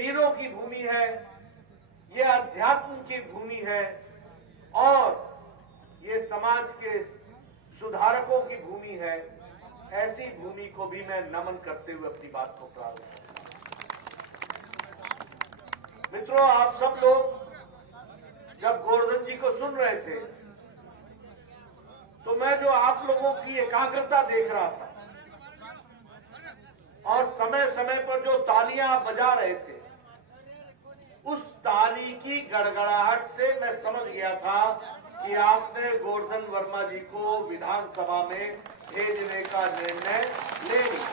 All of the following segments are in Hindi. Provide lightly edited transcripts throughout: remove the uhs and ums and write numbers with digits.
वीरों की भूमि है, ये अध्यात्म की भूमि है और ये समाज के सुधारकों की भूमि है। ऐसी भूमि को भी मैं नमन करते हुए अपनी बात को प्रारंभ करता हूं। मित्रों, आप सब लोग जब गोवर्धन जी को सुन रहे थे तो मैं जो आप लोगों की एकाग्रता देख रहा था और समय समय पर जो तालियां आप बजा रहे थे, उस ताली की गड़गड़ाहट से मैं समझ गया था कि आपने गोवर्धन वर्मा जी को विधानसभा में भेजने का निर्णय ले लिया।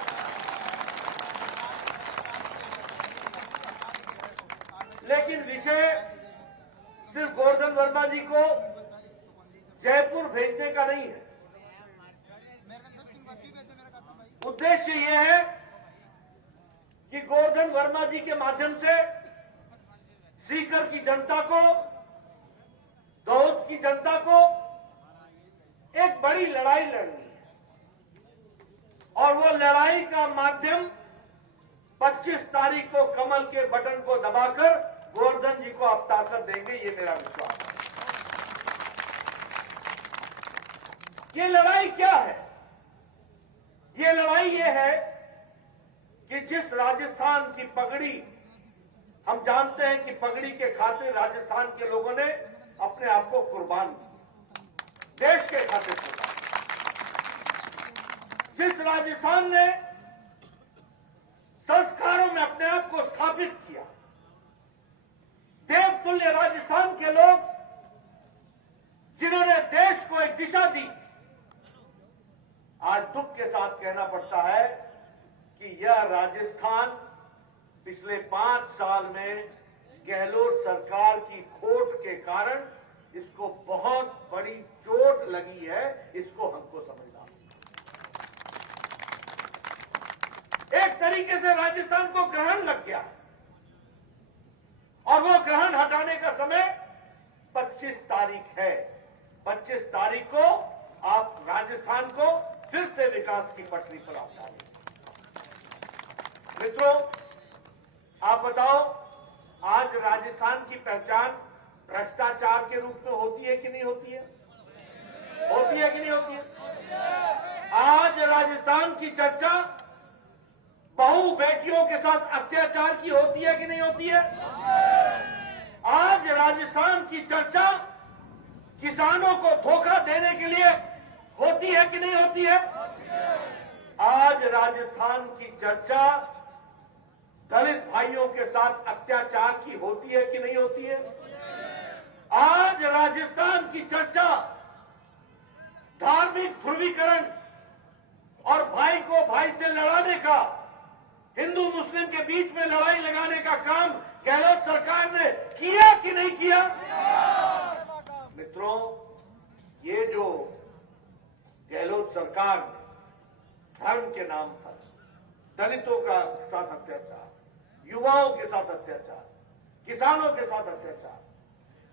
लेकिन विषय सिर्फ गोवर्धन वर्मा जी को जयपुर भेजने का नहीं है। उद्देश्य यह है कि गोवर्धन वर्मा जी के माध्यम से सीकर की जनता को, दाऊद की जनता को एक बड़ी लड़ाई लड़नी है और वो लड़ाई का माध्यम 25 तारीख को कमल के बटन को दबाकर गोवर्धन जी को आप ताकत देंगे, ये मेरा विश्वास है। ये लड़ाई क्या है? ये लड़ाई ये है कि जिस राजस्थान की पगड़ी, हम जानते हैं कि पगड़ी के खातिर राजस्थान के लोगों ने अपने आप को कुर्बान किया, देश के खातिर कुर्बान। जिस राजस्थान ने संस्कारों में अपने आप को स्थापित किया, देवतुल्य राजस्थान के लोग जिन्होंने देश को एक दिशा दी, आज दुख के साथ कहना पड़ता है कि यह राजस्थान पिछले 5 साल में गहलोत सरकार की खोट के कारण इसको बहुत बड़ी चोट लगी है। इसको हमको समझना, एक तरीके से राजस्थान को ग्रहण लग गया और वो ग्रहण हटाने का समय 25 तारीख है। 25 तारीख को आप राजस्थान को फिर से विकास की पटरी पर आप डालें। मित्रों, आप बताओ, आज राजस्थान की पहचान भ्रष्टाचार के रूप में होती है कि नहीं होती है? होती है कि नहीं होती है? आज राजस्थान की चर्चा बहु बेटियों के साथ अत्याचार की होती है कि नहीं होती है? आज राजस्थान की चर्चा किसानों को धोखा देने के लिए होती है कि नहीं होती है? आज राजस्थान की चर्चा दलित भाइयों के साथ अत्याचार की होती है कि नहीं होती है? आज राजस्थान की चर्चा धार्मिक ध्रुवीकरण और भाई को भाई से लड़ाने का, हिंदू मुस्लिम के बीच में लड़ाई लगाने का काम गहलोत सरकार ने किया कि नहीं किया? मित्रों, ये जो गहलोत सरकार ने धर्म के नाम पर दलितों का साथ अत्याचार, युवाओं के साथ अत्याचार, किसानों के साथ अत्याचार,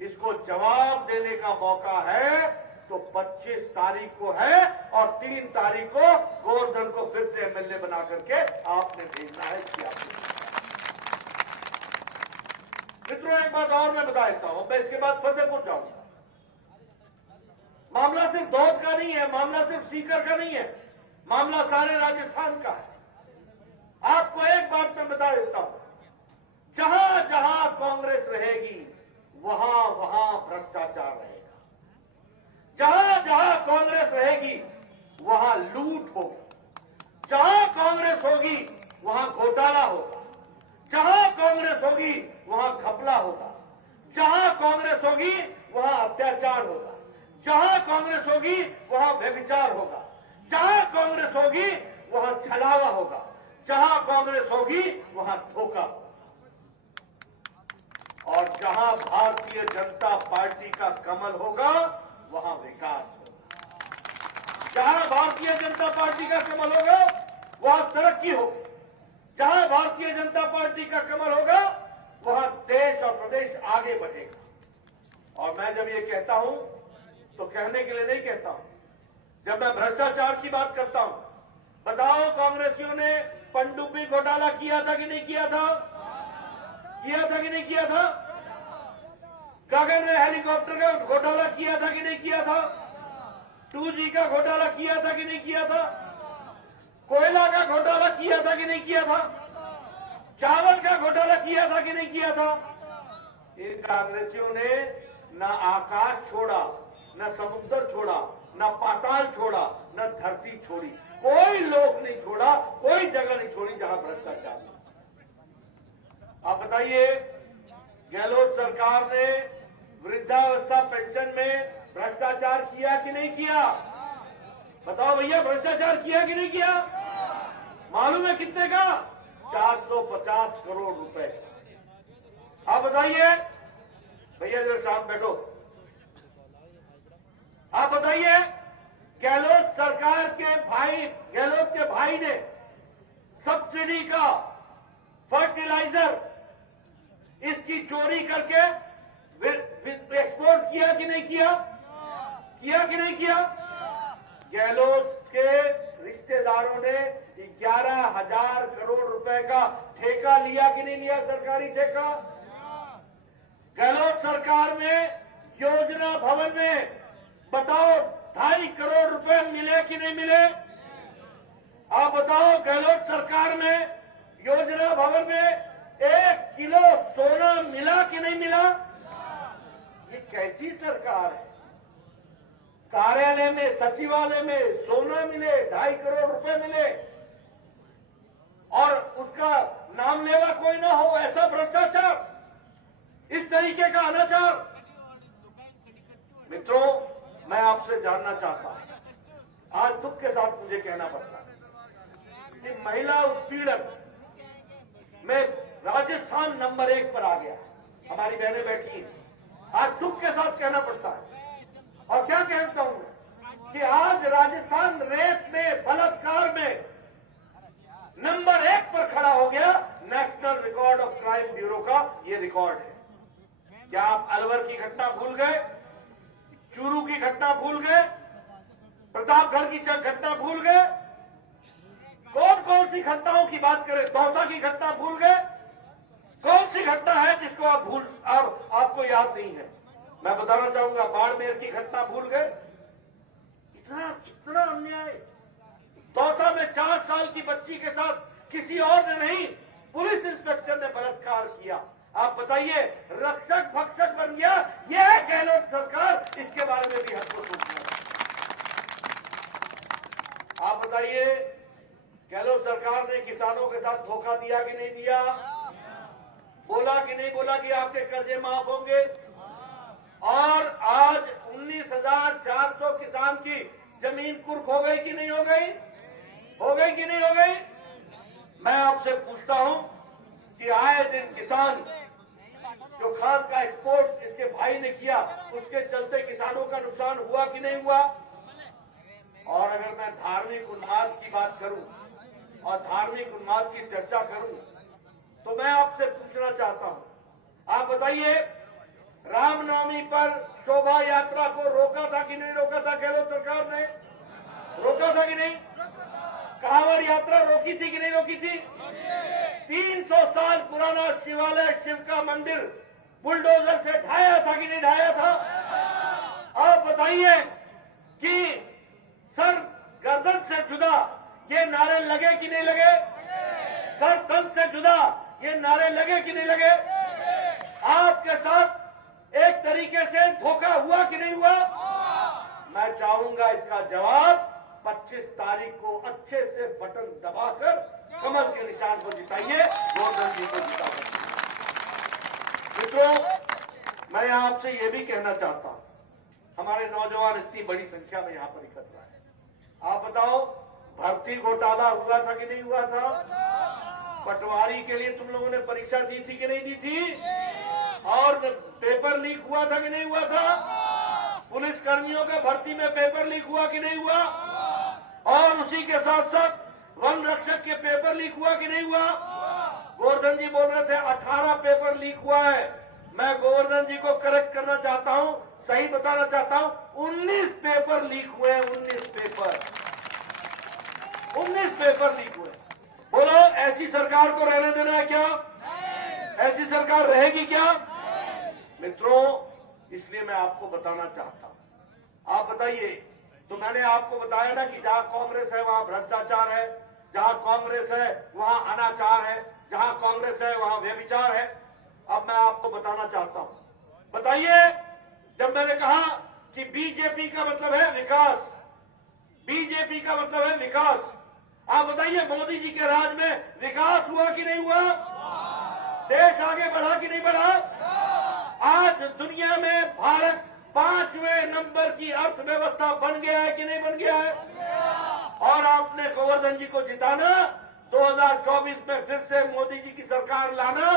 इसको जवाब देने का मौका है तो 25 तारीख को है और 3 तारीख को गोवर्धन को फिर से एमएलए बना करके आपने भेजना है कि आपने। मित्रों, एक बात और मैं बता देता हूं, मैं इसके बाद फतेहपुर जाऊंगा। मामला सिर्फ दाऊद का नहीं है, मामला सिर्फ सीकर का नहीं है, मामला सारे राजस्थान का है। आपको एक बात मैं बता देता हूं, जहां जहां कांग्रेस रहेगी वहां वहां भ्रष्टाचार रहेगा। जहां जहां कांग्रेस रहेगी वहां लूट होगी। जहां कांग्रेस होगी वहां घोटाला होगा। जहां कांग्रेस होगी वहां घपला होगा। जहां कांग्रेस होगी वहां अत्याचार होगा। जहां कांग्रेस होगी वहां व्यभिचार होगा। जहां कांग्रेस होगी वहां छलावा होगा। जहां कांग्रेस होगी वहां धोखा होगा। और जहां भारतीय जनता पार्टी का कमल होगा वहां विकास होगा। जहां भारतीय जनता पार्टी का कमल होगा वहां तरक्की होगी। जहां भारतीय जनता पार्टी का कमल होगा वहां देश और प्रदेश आगे बढ़ेगा। और मैं जब ये कहता हूं तो कहने के लिए नहीं कहता हूं। जब मैं भ्रष्टाचार की बात करता हूं, बताओ कांग्रेसियों ने पनडुब्बी घोटाला किया था कि नहीं किया था? कि नहीं किया था? गगन में हेलीकॉप्टर का घोटाला किया था कि नहीं किया था? 2G का घोटाला किया था कि नहीं किया था? कोयला का घोटाला किया था कि नहीं किया था? चावल का घोटाला किया था कि नहीं किया था? इन कांग्रेसियों ने न आकाश छोड़ा, न समुद्र छोड़ा, न पाताल छोड़ा, न धरती छोड़ी, कोई लोक नहीं छोड़ा, कोई जगह नहीं छोड़ी जहां भ्रष्टाचार। आप बताइए, गहलोत सरकार ने वृद्धावस्था पेंशन में भ्रष्टाचार किया कि नहीं किया? बताओ भैया, भ्रष्टाचार किया कि नहीं किया? मालूम है कितने का? 450 करोड़ रुपए। आप बताइए भैया, जरा साहब बैठो, आप बताइए, गहलोत सरकार के भाई, गहलोत के भाई ने सब्सिडी का फर्टिलाइजर इसकी चोरी करके एक्सपोर्ट किया कि नहीं किया? किया कि नहीं किया? गहलोत के रिश्तेदारों ने 11,000 करोड़ रुपए का ठेका लिया कि नहीं लिया? सरकारी ठेका। गहलोत सरकार में योजना भवन में बताओ 2.5 करोड़ रुपए मिले कि नहीं मिले? आप बताओ, गहलोत सरकार में योजना भवन में 1 किलो सोना मिला कि नहीं मिला? ये कैसी सरकार है? कार्यालय में, सचिवालय में सोना मिले, 2.5 करोड़ रुपए मिले और उसका नाम लेवा कोई ना हो, ऐसा भ्रष्टाचार, इस तरीके का अनाचार। मित्रों, मैं आपसे जानना चाहता हूं, आज दुख के साथ मुझे कहना पड़ता है कि महिला उत्पीड़न में राजस्थान नंबर 1 पर आ गया। हमारी बहनें बैठी हैं, आज दुख के साथ कहना पड़ता है। और क्या कहता हूं कि आज राजस्थान रेप में, बलात्कार में नंबर 1 पर खड़ा हो गया। National record of crime bureau का ये रिकॉर्ड है। क्या आप अलवर की घटना भूल गए? चूरू की घटना भूल गए? प्रतापगढ़ की घटना भूल गए? कौन कौन सी घटनाओं की बात करें? दौसा की घटना भूल गए? कौन सी घटना है जिसको आपको याद नहीं है? मैं बताना चाहूंगा, बाड़मेर की घटना भूल गए? इतना अन्याय। दौसा में 4 साल की बच्ची के साथ किसी और ने नहीं, पुलिस इंस्पेक्टर ने बलात्कार किया। आप बताइए, रक्षक भक्षक बन गया। यह है गहलोत सरकार, इसके बारे में भी हमको सोचना है। आप बताइए, गहलोत सरकार ने किसानों के साथ धोखा दिया कि नहीं दिया? बोला कि नहीं बोला कि आपके कर्जे माफ होंगे? और आज 19,400 किसान की जमीन कुर्क हो गई कि नहीं हो गई? हो गई कि नहीं हो गई? मैं आपसे पूछता हूं कि आए दिन किसान जो खाद का एक्सपोर्ट इसके भाई ने किया, उसके चलते किसानों का नुकसान हुआ कि नहीं हुआ? और अगर मैं धार्मिक उन्माद की बात करूं और धार्मिक उन्माद की चर्चा करूं, तो मैं आपसे पूछना चाहता हूं, आप बताइए, रामनवमी पर शोभा यात्रा को रोका था कि नहीं रोका था? गहलोत सरकार ने रोका था कि नहीं? कांवड़ यात्रा रोकी थी कि नहीं रोकी थी? 300 साल पुराना शिवालय, शिव का मंदिर बुलडोजर से ढाया था कि नहीं ढाया था? आप बताइए कि सर गर्दन से जुदा ये नारे लगे कि नहीं लगे? सर तन से जुदा ये नारे लगे कि नहीं लगे? आपके साथ एक तरीके से धोखा हुआ कि नहीं हुआ? मैं चाहूंगा इसका जवाब 25 तारीख को अच्छे से बटन दबाकर कमल के निशान को जिताइए, गोवर्धन जी को जिताइए। मित्रों, मैं आपसे यह भी कहना चाहता हूं, हमारे नौजवान इतनी बड़ी संख्या में यहां पर इकट्ठा है, आप बताओ, भर्ती घोटाला हुआ था कि नहीं हुआ था? पटवारी के लिए तुम लोगों ने परीक्षा दी थी कि नहीं दी थी? और पेपर लीक हुआ था कि नहीं हुआ था? पुलिस कर्मियों के भर्ती में पेपर लीक हुआ कि नहीं हुआ? और उसी के साथ साथ वन रक्षक के पेपर लीक हुआ कि नहीं हुआ? गोवर्धन जी बोल रहे थे 18 पेपर लीक हुआ है। मैं गोवर्धन जी को करेक्ट करना चाहता हूं, सही बताना चाहता हूं, 19 पेपर लीक हुए हैं। 19 पेपर लीक हुए। बोलो, ऐसी सरकार को रहने देना है क्या? ऐसी सरकार रहेगी क्या? मित्रों, इसलिए मैं आपको बताना चाहता हूं। आप बताइए, तो मैंने आपको बताया ना कि जहां कांग्रेस है वहां भ्रष्टाचार है, जहां कांग्रेस है वहां अनाचार है, जहां कांग्रेस है वहां व्यभिचार है। अब मैं आपको बताना चाहता हूं, बताइए, जब मैंने कहा कि बीजेपी का मतलब है विकास, बीजेपी का मतलब है विकास, आप बताइए मोदी जी के राज में विकास हुआ कि नहीं हुआ? देश आगे बढ़ा कि नहीं बढ़ा? आज दुनिया में भारत 5वें नंबर की अर्थव्यवस्था बन गया है कि नहीं बन गया है? और आपने गोवर्धन जी को जिताना, 2024 में फिर से मोदी जी की सरकार लाना,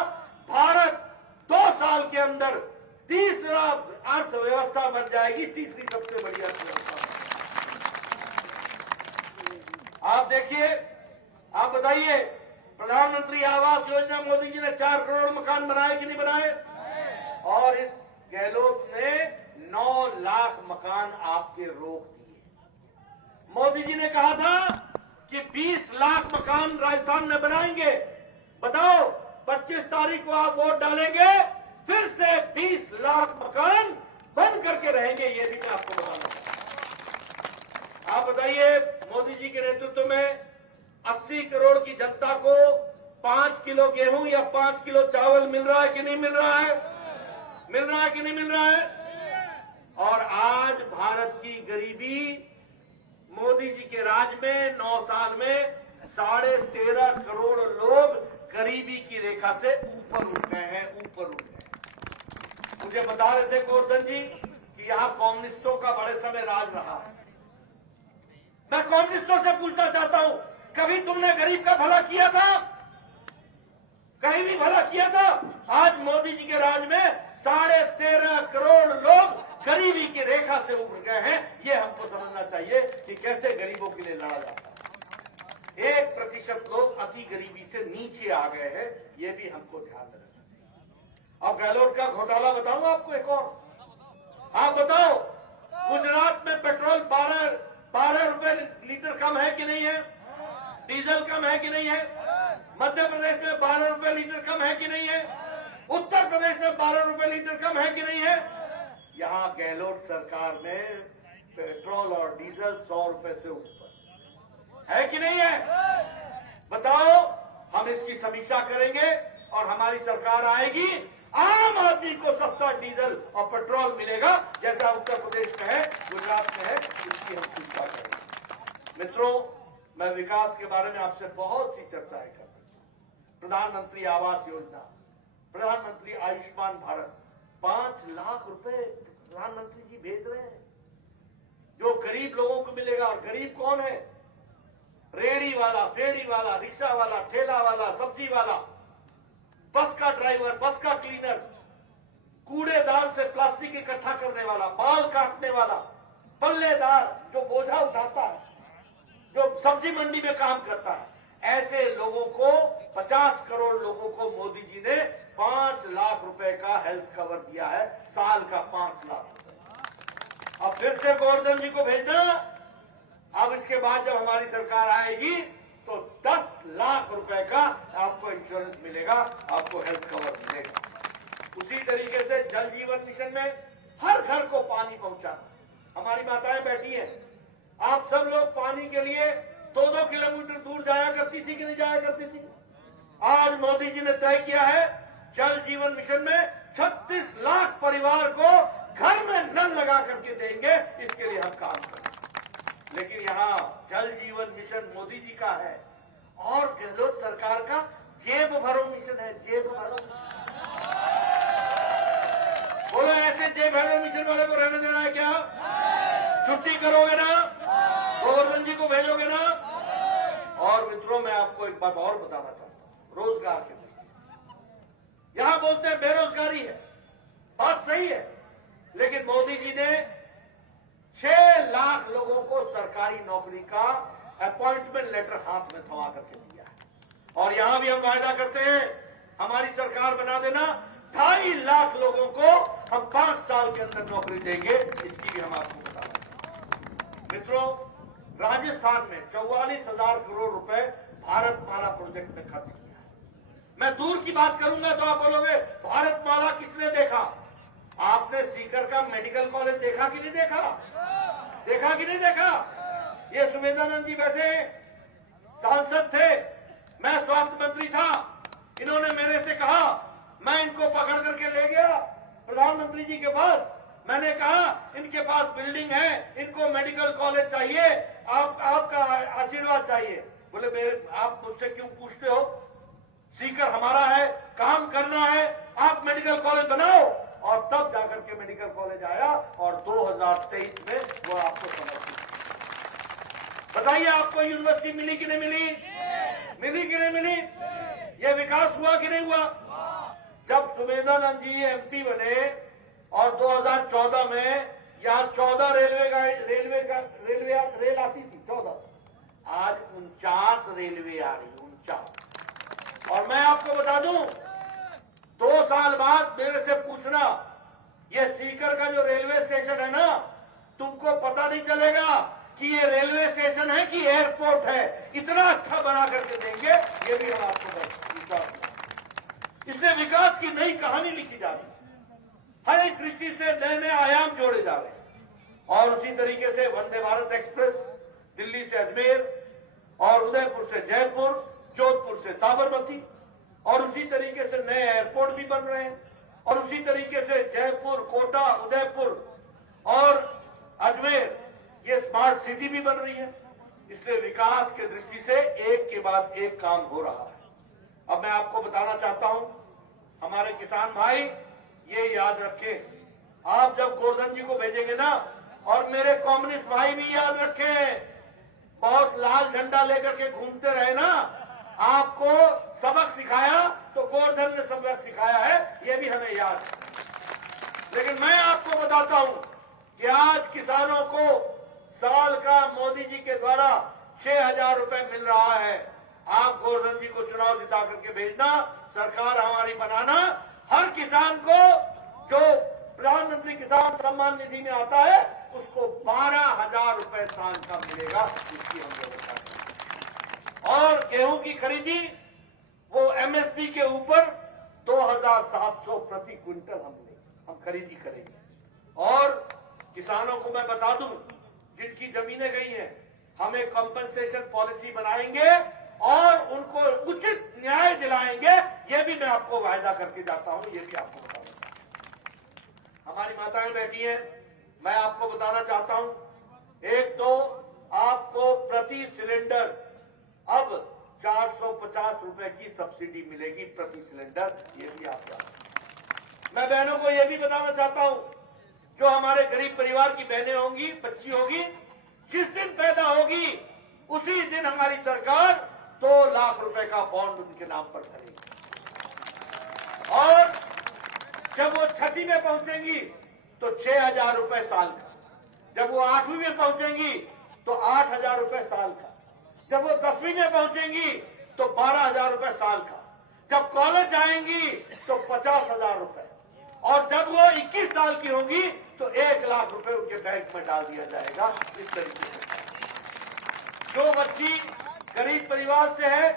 भारत 2 साल के अंदर तीसरा अर्थव्यवस्था बन जाएगी, तीसरी सबसे बड़ी अर्थव्यवस्था। आप देखिए, आप बताइए, प्रधानमंत्री आवास योजना मोदी जी ने 4 करोड़ मकान बनाए कि नहीं बनाए? और इस गहलोत ने 9 लाख मकान आपके रोक दिए। मोदी जी ने कहा था कि 20 लाख मकान राजस्थान में बनाएंगे। बताओ, 25 तारीख को आप वोट डालेंगे, फिर से 20 लाख मकान बंद करके रहेंगे। ये भी मैं आपको बताना चाहता हूं। आप बताइए, मोदी जी के नेतृत्व में 80 करोड़ की जनता को 5 किलो गेहूं या 5 किलो चावल मिल रहा है कि नहीं मिल रहा है? मिल रहा है कि नहीं मिल रहा है? और आज भारत की गरीबी मोदी जी के राज में 9 साल में 13.5 करोड़ लोग गरीबी की रेखा से ऊपर उठ गए हैं, ऊपर उठ गए। मुझे बता रहे थे गोवर्धन जी कि यहां कम्युनिस्टों का बड़े समय राज रहा है। मैं कम्युनिस्टों से पूछना चाहता हूं, कभी तुमने गरीब का भला किया था? कहीं भी भला किया था? आज मोदी जी के राज में 13.5 करोड़ लोग गरीबी की रेखा से उभर गए हैं। ये हमको समझना चाहिए कि कैसे गरीबों के लिए लड़ा जाता है। 1% लोग अति गरीबी से नीचे आ गए हैं, ये भी हमको ध्यान में रखना चाहिए। अब गहलोत का घोटाला बताऊं आपको एक और? आप बताओ, गुजरात में पेट्रोल 12 रुपए लीटर कम है कि नहीं है? डीजल कम है कि नहीं है? मध्य प्रदेश में 12 रुपए लीटर कम है कि नहीं है? उत्तर प्रदेश में 12 रुपए लीटर कम है कि नहीं है? यहां गहलोत सरकार में पेट्रोल और डीजल 100 रुपए से ऊपर है कि नहीं है? बताओ, हम इसकी समीक्षा करेंगे और हमारी सरकार आएगी, आम आदमी को सस्ता डीजल और पेट्रोल मिलेगा, जैसा उत्तर प्रदेश में है, गुजरात में है, इसकी हम चिंता करेंगे। मित्रों, मैं विकास के बारे में आपसे बहुत सी चर्चाएं कर सकता हूं। प्रधानमंत्री आवास योजना, प्रधानमंत्री आयुष्मान भारत, 5 लाख रुपए प्रधानमंत्री जी भेज रहे हैं, जो गरीब लोगों को मिलेगा। और गरीब कौन है? रेड़ी वाला, फेड़ी वाला, रिक्शा वाला, ठेला वाला, सब्जी वाला, बस का ड्राइवर, बस का क्लीनर, कूड़ेदान से प्लास्टिक इकट्ठा करने वाला, बाल काटने वाला, पल्लेदार जो बोझा उठाता है, जो सब्जी मंडी में काम करता है, ऐसे लोगों को 50 करोड़ लोगों को मोदी जी ने 5 लाख रुपए का हेल्थ कवर दिया है, साल का 5 लाख रुपए। अब फिर से गोवर्धन जी को भेजना। अब इसके बाद जब हमारी सरकार आएगी तो 10 लाख रुपए का आपको इंश्योरेंस मिलेगा, आपको हेल्थ कवर मिलेगा। उसी तरीके से जल जीवन मिशन में हर घर को पानी पहुंचाना। हमारी माताएं बैठी हैं, आप सब लोग पानी के लिए 2-2 किलोमीटर दूर जाया करती थी कि नहीं जाया करती थी? आज मोदी जी ने तय किया है, जल जीवन मिशन में 36 लाख परिवार को घर में नल लगा करके देंगे। इसके लिए हम काम करेंगे। लेकिन यहाँ जल जीवन मिशन मोदी जी का है और गहलोत सरकार का जेब भरो मिशन है। जेब भरो, बोलो, ऐसे जेब भरो मिशन वाले को रहने देना है क्या? छुट्टी करोगे ना? गोवर्धन जी को भेजोगे ना? और मित्रों, मैं आपको एक बात और बताना चाहता हूं, रोजगार के लिए। यहां बोलते हैं बेरोजगारी है, बात सही है, लेकिन मोदी जी ने 6 लाख लोगों को सरकारी नौकरी का अपॉइंटमेंट लेटर हाथ में थमा करके दिया है। और यहां भी हम वायदा करते हैं, हमारी सरकार बना देना, 2.5 लाख लोगों को हम 5 साल के अंदर नौकरी देंगे। इसकी भी हम आपको बताना चाहते हैं। मित्रों, राजस्थान में 44,000 करोड़ रुपए भारतमाला प्रोजेक्ट में खर्च किया है। मैं दूर की बात करूंगा तो आप बोलोगे भारत माला किसने देखा? आपने सीकर का मेडिकल कॉलेज देखा कि नहीं देखा? देखा कि नहीं देखा? ये सुमेधानंद जी बैठे सांसद थे, मैं स्वास्थ्य मंत्री था, इन्होंने मेरे से कहा, मैं इनको पकड़ करके ले गया प्रधानमंत्री जी के पास। मैंने कहा इनके पास बिल्डिंग है, इनको मेडिकल कॉलेज चाहिए, आपका आशीर्वाद चाहिए। बोले मेरे आप मुझसे क्यों पूछते हो? सीकर हमारा है, काम करना है, आप मेडिकल कॉलेज बनाओ। और तब जाकर के मेडिकल कॉलेज आया और 2023 में वो आपको समर्पित। बताइए आपको यूनिवर्सिटी मिली कि नहीं मिली? मिली कि नहीं मिली? ये विकास हुआ कि नहीं हुआ? जब सुमेधानंद जी एमपी बने और 2014 में यहां 14 रेल आती थी, 14, आज 49 रेलवे आ रही, 49। और मैं आपको बता दूं, 2 साल बाद मेरे से पूछना, ये सीकर का जो रेलवे स्टेशन है ना, तुमको पता नहीं चलेगा कि ये रेलवे स्टेशन है कि एयरपोर्ट है। इतना अच्छा बना करके देंगे, ये भी हम आपको बताएंगे। इसमें विकास की नई कहानी लिखी जा रही है, हर एक दृष्टि से नए नए आयाम जोड़े जा रहे हैं। और उसी तरीके से वंदे भारत एक्सप्रेस दिल्ली से अजमेर और उदयपुर से जयपुर, जोधपुर से साबरमती, और उसी तरीके से नए एयरपोर्ट भी बन रहे हैं। और उसी तरीके से जयपुर, कोटा, उदयपुर और अजमेर, ये स्मार्ट सिटी भी बन रही है। इसलिए विकास के दृष्टि से एक के बाद एक काम हो रहा है। अब मैं आपको बताना चाहता हूं, हमारे किसान भाई ये याद रखें, आप जब गोवर्धन जी को भेजेंगे ना, और मेरे कम्युनिस्ट भाई भी याद रखें, बहुत लाल झंडा लेकर के घूमते रहे ना, आपको सबक सिखाया तो गोवर्धन ने सबक सिखाया है, ये भी हमें याद है। लेकिन मैं आपको बताता हूं कि आज किसानों को साल का मोदी जी के द्वारा 6,000 रुपए मिल रहा है। आप गोवर्धन जी को चुनाव जिता करके भेजना, सरकार हमारी बनाना, हर किसान को जो प्रधानमंत्री किसान सम्मान निधि में आता है उसको 12,000 रुपए साल का मिलेगा, इसकी हम व्यवस्था करेंगे। और गेहूं की खरीदी वो एमएसपी के ऊपर 2,700 प्रति क्विंटल हम खरीदी करेंगे। और किसानों को मैं बता दूं, जिनकी जमीनें गई हैं, हम एक कंपनसेशन पॉलिसी बनाएंगे और उनको उचित न्याय दिलाएंगे, ये भी मैं आपको वायदा करके जाता हूं, ये भी आपको बताऊंगा। हमारी माताएं बैठी हैं, मैं आपको बताना चाहता हूं, एक तो आपको प्रति सिलेंडर अब 450 रुपए की सब्सिडी मिलेगी प्रति सिलेंडर, ये भी आप जानते। मैं बहनों को यह भी बताना चाहता हूं, जो हमारे गरीब परिवार की बहनें होंगी, बच्ची होगी, जिस दिन पैदा होगी उसी दिन हमारी सरकार 2 लाख रुपए का बॉन्ड उनके नाम पर करेगी। और जब वो 6वीं में पहुंचेंगी तो 6,000 रुपए साल का, जब वो 8वीं में पहुंचेंगी तो 8,000 रुपए साल का, जब वो 10वीं में पहुंचेंगी तो 12,000 रुपए साल का, जब कॉलेज जाएंगी तो 50,000 रुपए, और जब वो 21 साल की होंगी तो 1 लाख रुपए उनके बैंक में डाल दिया जाएगा। इस तरीके से जो बच्ची गरीब परिवार से है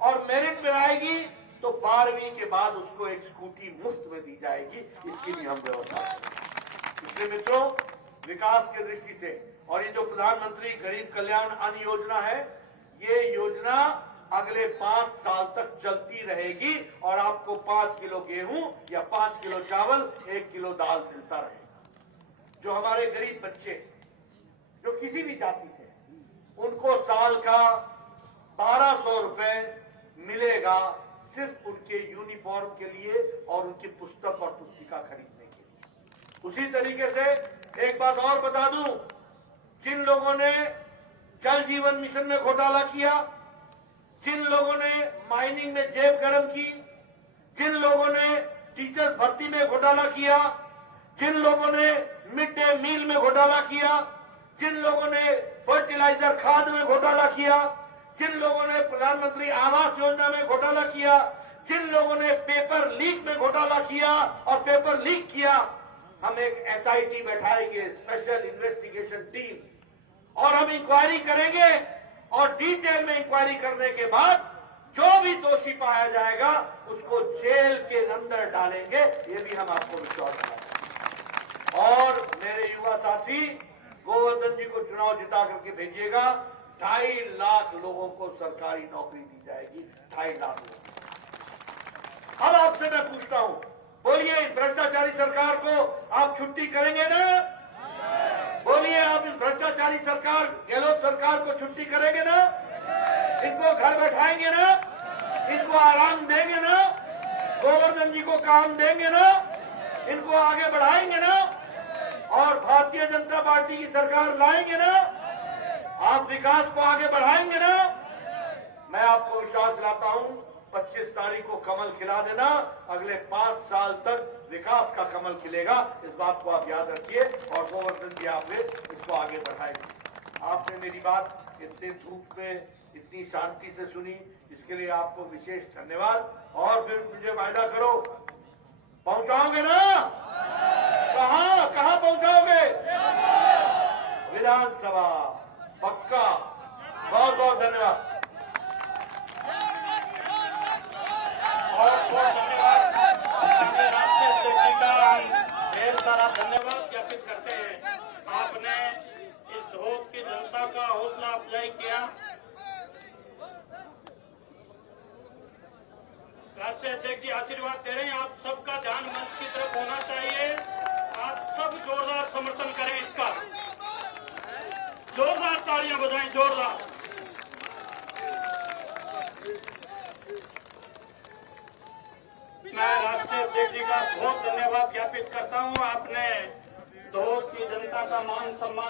और मेरिट में आएगी तो 12वीं के बाद उसको एक स्कूटी मुफ्त में दी जाएगी, इसकी भी हम व्यवस्था करेंगे। इसलिए मित्रों, विकास की दृष्टि से, और ये जो प्रधानमंत्री गरीब कल्याण अन्न योजना है, ये योजना अगले 5 साल तक चलती रहेगी और आपको 5 किलो गेहूं या 5 किलो चावल, 1 किलो दाल मिलता रहेगा। जो हमारे गरीब बच्चे, जो किसी भी जाति से, उनको साल का 1200 रुपए मिलेगा सिर्फ उनके यूनिफॉर्म के लिए और उनकी पुस्तक और पुस्तिका खरीदने के लिए। उसी तरीके से एक बात और बता दूं, जिन लोगों ने जल जीवन मिशन में घोटाला किया, जिन लोगों ने माइनिंग में जेब गरम की, जिन लोगों ने टीचर भर्ती में घोटाला किया, जिन लोगों ने मिड डे मील में घोटाला किया, जिन लोगों ने फर्टिलाइजर खाद में घोटाला किया, जिन लोगों ने प्रधानमंत्री आवास योजना में घोटाला किया, जिन लोगों ने पेपर लीक में घोटाला किया और पेपर लीक किया, हम एक एसआईटी बैठाएंगे, स्पेशल इन्वेस्टिगेशन टीम, और हम इंक्वायरी करेंगे और डिटेल में इंक्वायरी करने के बाद जो भी दोषी पाया जाएगा उसको जेल के अंदर डालेंगे, ये भी हम आपको विश्वास दिलाते हैं। और मेरे युवा साथी, गोवर्धन जी को चुनाव जिता करके भेजिएगा। 2.5 लाख लोगों को सरकारी नौकरी दी जाएगी, 2.5 लाख लोग। अब आपसे मैं पूछता हूं, बोलिए इस भ्रष्टाचारी सरकार को आप छुट्टी करेंगे ना? बोलिए आप इस भ्रष्टाचारी सरकार, गहलोत सरकार को छुट्टी करेंगे ना? इनको घर बैठाएंगे ना? इनको आराम देंगे ना? गोवर्धन जी को काम देंगे ना? इनको आगे बढ़ाएंगे ना? और भारतीय जनता पार्टी की सरकार लाएंगे ना? आप विकास को आगे बढ़ाएंगे ना? मैं आपको विश्वास दिलाता हूं, 25 तारीख को कमल खिला देना, अगले 5 साल तक विकास का कमल खिलेगा। इस बात को आप याद रखिए और गोवर्धन जी आपने इसको आगे बढ़ाएंगे। आपने मेरी बात इतनी धूप में इतनी शांति से सुनी, इसके लिए आपको विशेष धन्यवाद। और फिर मुझे वायदा करो, पहुंचाओगे ना? कहां पहुंचाओगे? विधानसभा, पक्का। बहुत बहुत धन्यवाद। बहुत बहुत धन्यवाद। राष्ट्रीय अध्यक्ष का हम ढेर सारा धन्यवाद ज्ञापित करते हैं। आपने इस धोख की जनता का हौसला अफजाई किया। राष्ट्रीय अध्यक्ष जी आशीर्वाद दे रहे हैं, आप सबका ध्यान मंच की तरफ होना चाहिए। आप सब जोरदार समर्थन करें इसका, जोरदार तालियां बजाएं, जोरदार। मैं राष्ट्रीय अध्यक्ष जी का बहुत धन्यवाद ज्ञापित करता हूं। आपने धोख की जनता का मान सम्मान